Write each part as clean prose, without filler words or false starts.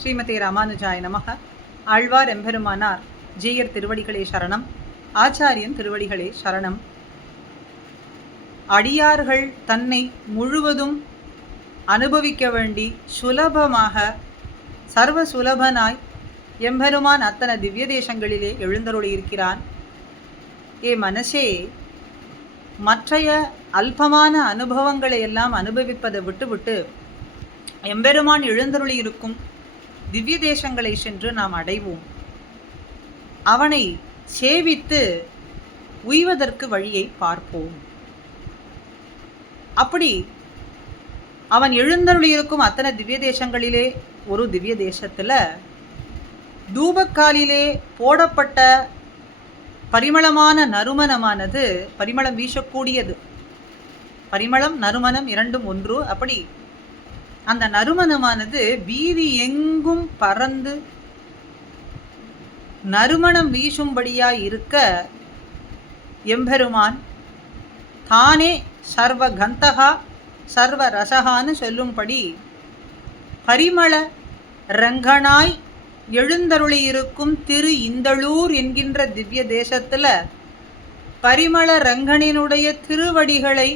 ஸ்ரீமதி ராமானுஜாய நமக. ஆழ்வார் எம்பெருமானார் ஜீயர் திருவடிகளே சரணம். ஆச்சாரியன் திருவடிகளே சரணம். அடியார்கள் தன்னை முழுவதும் அனுபவிக்க வேண்டி சுலபமாக சர்வ சுலபனாய் எம்பெருமான் அத்தனை திவ்ய தேசங்களிலே எழுந்தருளியிருக்கிறான். ஏ மனசே, மற்றைய அல்பமான அனுபவங்களை எல்லாம் அனுபவிப்பதை விட்டுவிட்டு எம்பெருமான் எழுந்தருளியிருக்கும் திவ்ய தேசங்களை சென்று நாம் அடைவோம். அவனை சேவித்து உய்வதற்கு வழியை பார்ப்போம். அப்படி அவன் எழுந்தருளியிருக்கும் அத்தனை திவ்ய தேசங்களிலே ஒரு திவ்ய தேசத்தில் தூபக்காலிலே போடப்பட்ட பரிமளமான நறுமணமானது, பரிமளம் வீசக்கூடியது, பரிமளம் நறுமணம் இரண்டும் ஒன்று. அப்படி அந்த நறுமணமானது வீதி எங்கும் பறந்து நறுமணம் வீசும்படியாய் இருக்க எம்பெருமான் தானே சர்வ கந்தகா சர்வ ரசகான்னு சொல்லும்படி பரிமள ரங்கனாய் எழுந்தருளியிருக்கும் திரு இந்தளூர் என்கின்ற திவ்ய தேசத்தில் பரிமள ரங்கனினுடைய திருவடிகளை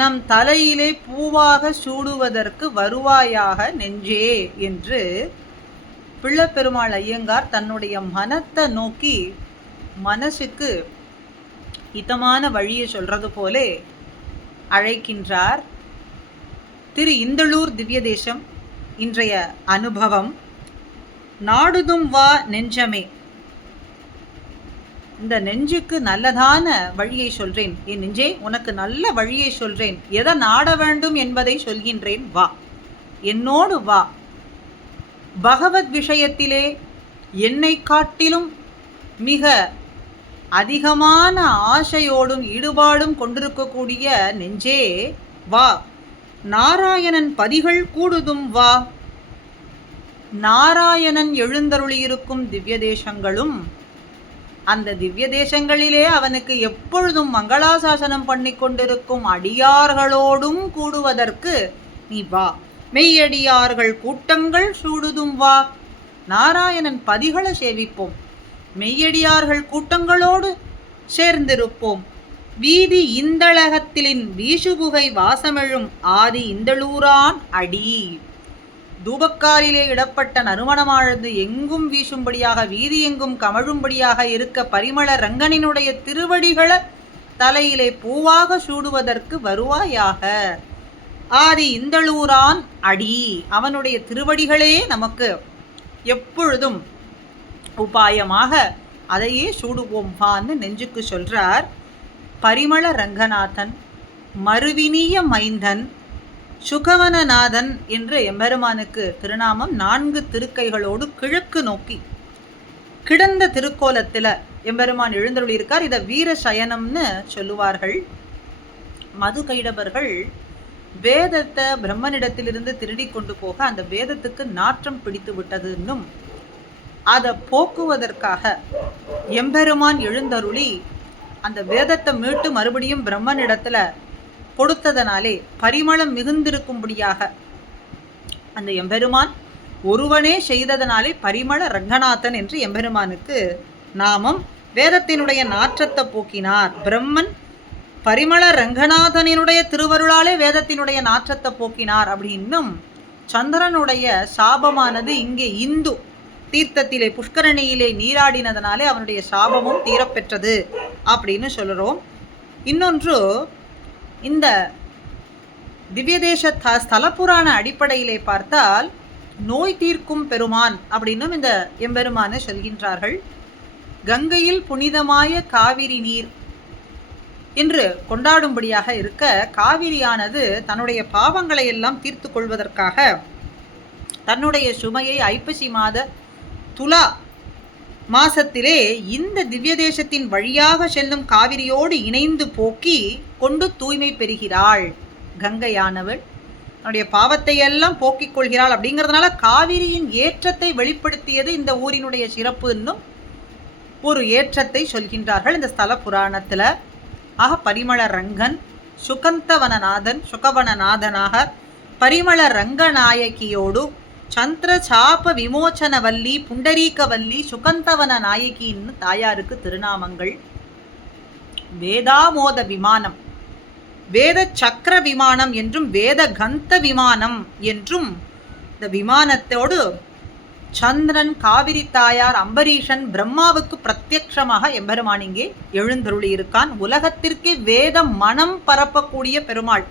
நம் தலையிலே பூவாக சூடுவதற்கு வருவாயாக நெஞ்சே என்று பிள்ளைப்பெருமாள் ஐயங்கார் தன்னுடைய மனத்தை நோக்கி மனசுக்கு இதமான வழியை சொல்றது போலே அழைக்கின்றார். திரு இந்தளூர் திவ்ய தேசம் இன்றைய அனுபவம். நாடுதும் வா நெஞ்சமே. இந்த நெஞ்சுக்கு நல்லதான வழியை சொல்றேன். என் நெஞ்சே, உனக்கு நல்ல வழியை சொல்றேன். எதை நாட வேண்டும் என்பதை சொல்கின்றேன். வா, என்னோடு வா. பகவத் விஷயத்திலே என்னை காட்டிலும் மிக அதிகமான ஆசையோடும் ஈடுபாடும் கொண்டிருக்கக்கூடிய நெஞ்சே, வா. நாராயணன் பதிகள் கூடுதும் வா. நாராயணன் எழுந்தருளியிருக்கும் திவ்ய தேசங்களும் அந்த திவ்ய தேசங்களிலே அவனுக்கு எப்பொழுதும் மங்களாசாசனம் பண்ணி கொண்டிருக்கும் அடியார்களோடும் கூடுவதற்கு நீ வா. மெய்யடியார்கள் கூட்டங்கள் சூடுதும் வா. நாராயணன் பதிகளை சேவிப்போம், மெய்யடியார்கள் கூட்டங்களோடு சேர்ந்திருப்போம். வீதி இந்தளகத்திலின் வீசுபுகை வாசமெழும் ஆதி இந்தளூரான் அடி. தூபக்காலிலே இடப்பட்ட நறுமணமாழ்ந்து எங்கும் வீசும்படியாக வீதி எங்கும் கமழும்படியாக இருக்க பரிமள ரங்கனினுடைய திருவடிகளை தலையிலே பூவாக சூடுவதற்கு வருவாயாக. ஆதி இந்தளூரான் அடி. அவனுடைய திருவடிகளே நமக்கு எப்பொழுதும் உபாயமாக, அதையே சூடுவோம் வான்னு நெஞ்சுக்கு சொல்றார். பரிமள ரங்கநாதன், மறுவினிய மைந்தன், சுகவனநாதன் என்று எம்பெருமானுக்கு திருநாமம். 4 திருக்கைகளோடு கிழக்கு நோக்கி கிடந்த திருக்கோலத்தில் எம்பெருமான் எழுந்தருளியிருக்கார். இதை வீர சயனம்னு சொல்லுவார்கள். மது கைடவர்கள் வேதத்தை பிரம்மனிடத்திலிருந்து திருடி கொண்டு போக அந்த வேதத்துக்கு நாற்றம் பிடித்து விட்டதுன்னும் அதை போக்குவதற்காக எம்பெருமான் எழுந்தருளி அந்த வேதத்தை மீட்டு மறுபடியும் பிரம்மனிடத்தில் கொடுத்ததனாலே பரிமளம் மிகுந்திருக்கும்படியாக அந்த எம்பெருமான் ஒருவனே செய்ததனாலே பரிமள ரங்கநாதன் என்று எம்பெருமானுக்கு நாமம். வேதத்தினுடைய நாற்றத்தை போக்கினார் பிரம்மன். பரிமள ரங்கநாதனினுடைய திருவருளாலே வேதத்தினுடைய நாற்றத்தை போக்கினார். அப்படின்னும் சந்திரனுடைய சாபமானது இங்கே இந்து தீர்த்தத்திலே புஷ்கரணியிலே நீராடினதனாலே அவனுடைய சாபமும் தீரப்பெற்றது அப்படின்னு சொல்கிறோம். இன்னொன்று, இந்த திவ்யதேச ஸ்தல புராண அடிப்படையிலே பார்த்தால் நோய் தீர்க்கும் பெருமான் அப்படின்னும் இந்த எம்பெருமானை சொல்கின்றார்கள். கங்கையில் புனிதமாய காவிரி நீர் என்று கொண்டாடும்படியாக இருக்க காவிரியானது தன்னுடைய பாவங்களை எல்லாம் தீர்த்து கொள்வதற்காக தன்னுடைய சுமையை ஐப்பசி மாத துலா மாசத்திலே இந்த திவ்ய தேசத்தின் வழியாக செல்லும் காவிரியோடு இணைந்து போக்கி கொண்டு தூய்மை பெறுகிறாள். கங்கையானவள் தன்னுடைய பாவத்தை எல்லாம் போக்கிக் கொள்கிறாள். அப்படிங்கிறதுனால காவிரியின் ஏற்றத்தை வெளிப்படுத்தியது இந்த ஊரினுடைய சிறப்பு என்னும் ஒரு ஏற்றத்தை சொல்கின்றார்கள் இந்த ஸ்தல புராணத்தில். ஆக பரிமள ரங்கன் சுகந்தவனநாதன் சுகவனநாதனாக பரிமள ரங்கநாயகியோடு சந்திர சாப விமோச்சன வல்லி, புண்டரீக வல்லி, சுகந்தவன நாயகின்னு தாயாருக்கு திருநாமங்கள். வேதாமோத விமானம், வேத சக்கர விமானம் என்றும் வேத கந்த விமானம் என்றும் இந்த விமானத்தோடு சந்திரன், காவிரி தாயார், அம்பரீஷன், பிரம்மாவுக்கு பிரத்யக்ஷமாக எம்பெருமான் இங்கே எழுந்தருளி இருக்கான். உலகத்திற்கே வேத மனம் பரப்பக்கூடிய பெருமாள்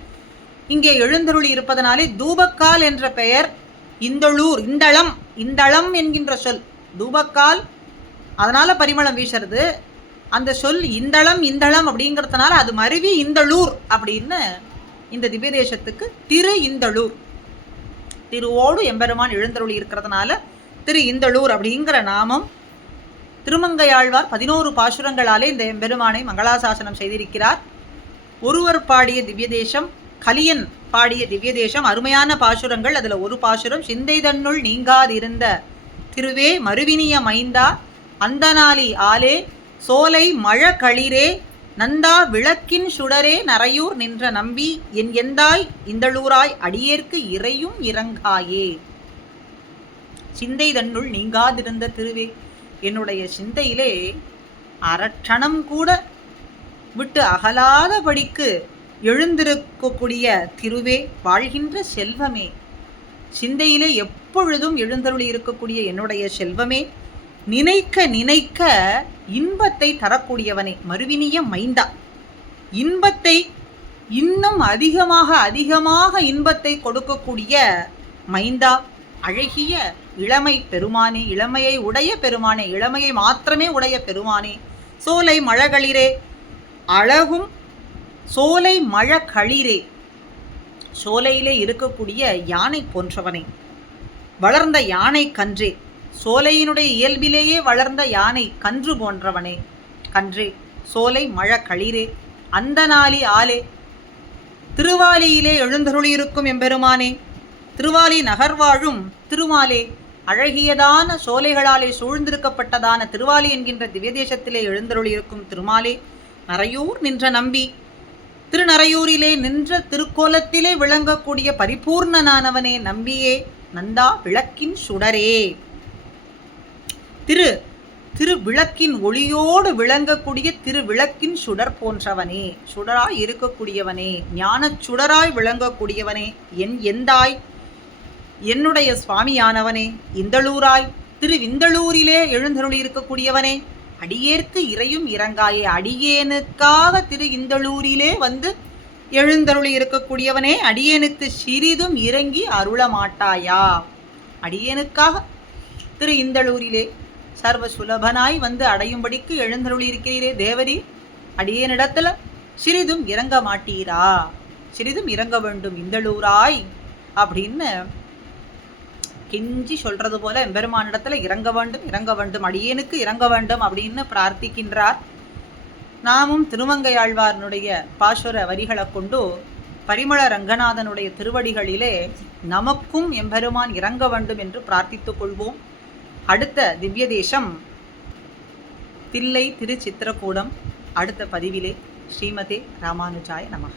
இங்கே எழுந்தருளி இருப்பதனாலே தூபக்கால் என்ற பெயர். இந்தளூர், இந்தளம், இந்தளம் என்கின்ற சொல் தூபக்கால், அதனால பரிமளம் வீசுறது. அந்த சொல் இந்தளம், இந்தளம் அப்படிங்கிறதுனால அது மருவி இந்தளூர் அப்படின்னு இந்த திவ்ய தேசத்துக்கு திரு இந்தளூர், திருவோடு எம்பெருமான் எழுந்தருளி இருக்கிறதுனால திரு இந்தளூர் அப்படிங்கிற நாமம். திருமங்கையாழ்வார் 11 பாசுரங்களாலே இந்த எம்பெருமானை மங்களாசாசனம் செய்திருக்கிறார். ஒருவர் பாடிய திவ்ய தேசம், கலியன் பாடிய திவ்ய தேசம், அருமையான பாசுரங்கள். அதில் ஒரு பாசுரம், சிந்தை தன்னுள் நீங்காதிருந்த திருவே மறுவினிய மைந்தா அந்தநாளி ஆலே சோலை மழ களிரே நந்தா விளக்கின் சுடரே நரையூர் நின்ற நம்பி என் எந்தாய் இந்தளூராய் அடியேற்கு இறையும் இறங்காயே. சிந்தை தன்னுள் நீங்காதிருந்த திருவே, என்னுடைய சிந்தையிலே அரட்சணம் கூட விட்டு அகலாதபடிக்கு எழுந்திருக்கக்கூடிய திருவே, வாழ்கின்ற செல்வமே, சிந்தையிலே எப்பொழுதும் எழுந்தருளி இருக்கக்கூடிய என்னுடைய செல்வமே, நினைக்க நினைக்க இன்பத்தை தரக்கூடியவனே, மறுவினிய மைந்தா, இன்பத்தை இன்னும் அதிகமாக அதிகமாக இன்பத்தை கொடுக்கக்கூடிய மைந்தா, அழகிய இளமை பெருமானே, இளமையை உடைய பெருமானே, இளமையை மாத்திரமே உடைய பெருமானே, சோலை மழகளிரே, அழகும் சோலை மழகளிரே, சோலையிலே இருக்கக்கூடிய யானை போன்றவனே, வளர்ந்த யானை கன்றே, சோலையினுடைய இயல்பிலேயே வளர்ந்த யானை கன்று போன்றவனே, கன்றே, சோலை மழகளிரே, அந்த நாளி ஆலே, திருவாலியிலே எழுந்தருளியிருக்கும் எம்பெருமானே, திருவாலி நகர்வாழும் திருமாலே, அழகியதான சோலைகளாலே சூழ்ந்திருக்கப்பட்டதான திருவாலி என்கின்ற திவ்யதேசத்திலே எழுந்தருளியிருக்கும் திருமாலே, நரையூர் நின்ற நம்பி, திருநரையூரிலே நின்ற திருக்கோலத்திலே விளங்கக்கூடிய பரிபூர்ணனானவனே, நம்பியே, நந்தா விளக்கின் சுடரே, திருவிளக்கின் ஒளியோடு விளங்கக்கூடிய திருவிளக்கின் சுடர் போன்றவனே, சுடராய் இருக்கக்கூடியவனே, ஞான சுடராய் விளங்கக்கூடியவனே, என் எந்தாய் என்னுடைய சுவாமியானவனே, இந்தளூராய் திருவிந்தளூரிலே எழுந்தருளி இருக்கக்கூடியவனே, அடியேற்கு இறையும் இறங்காயே, அடியேனுக்காக திரு இந்தளூரிலே வந்து எழுந்தருளி இருக்கக்கூடியவனே, அடியேனுக்கு சிறிதும் இறங்கி அருள மாட்டாயா. அடியேனுக்காக திரு இந்தளூரிலே சர்வ சுலபனாய் வந்து அடையும்படிக்கு எழுந்தருளி இருக்கிறீரே தேவரி, அடியேனிடத்துல சிறிதும் இறங்க மாட்டீரா, சிறிதும் இறங்க வேண்டும் இந்தளூராய் அப்படின்னு கெஞ்சி சொல்றது போல எம்பெருமானிடத்துல இறங்க வேண்டும், இறங்க வேண்டும், அடியேனுக்கு இறங்க வேண்டும் அப்படின்னு பிரார்த்திக்கின்றார். நாமும் திருமங்கையாழ்வாரனுடைய பாசுர வரிகளை கொண்டு பரிமள ரங்கநாதனுடைய திருவடிகளிலே நமக்கும் எம்பெருமான் இறங்க வேண்டும் என்று பிரார்த்தித்துக் கொள்வோம். அடுத்த திவ்ய தேசம் தில்லை திருச்சித்திரக்கூடம். அடுத்த பதிவிலே ஸ்ரீமதே ராமானுஜாய நமஹ.